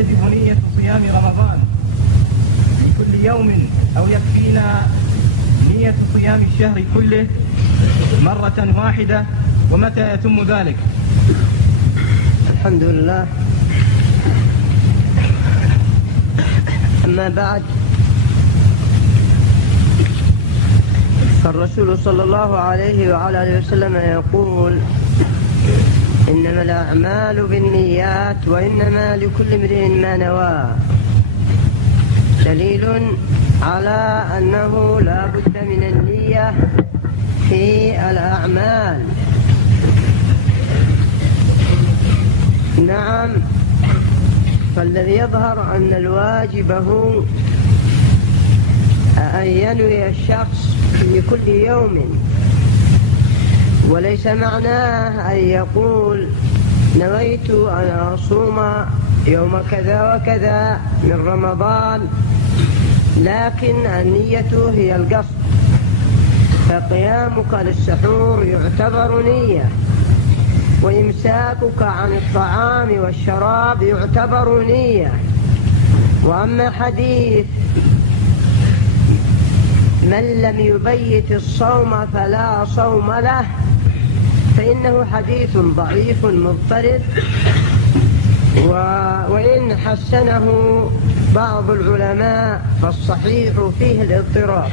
تجب نية صيام رمضان في كل يوم أو يكفينا نية صيام الشهر كله مرة واحدة؟ ومتى يتم ذلك؟ الحمد لله. أما بعد، فالرسول صلى الله عليه وعلى آله وسلم يقول: إنما الأعمال بالنيات وإنما لكل امرئ ما نوى، دليل على أنه لا بد من النية في الأعمال. نعم، فالذي يظهر أن الواجب هو أن ينوي الشخص في كل يوم، وليس معناه أن يقول: نويت أن أصوم يوم كذا وكذا من رمضان، لكن النية هي القصد. فقيامك للسحور يعتبر نية، وإمساكك عن الطعام والشراب يعتبر نية. وأما حديث من لم يبيت الصوم فلا صوم له، فإنه حديث ضعيف مضطرب، وإن حسنه بعض العلماء فالصحيح فيه الاضطراب.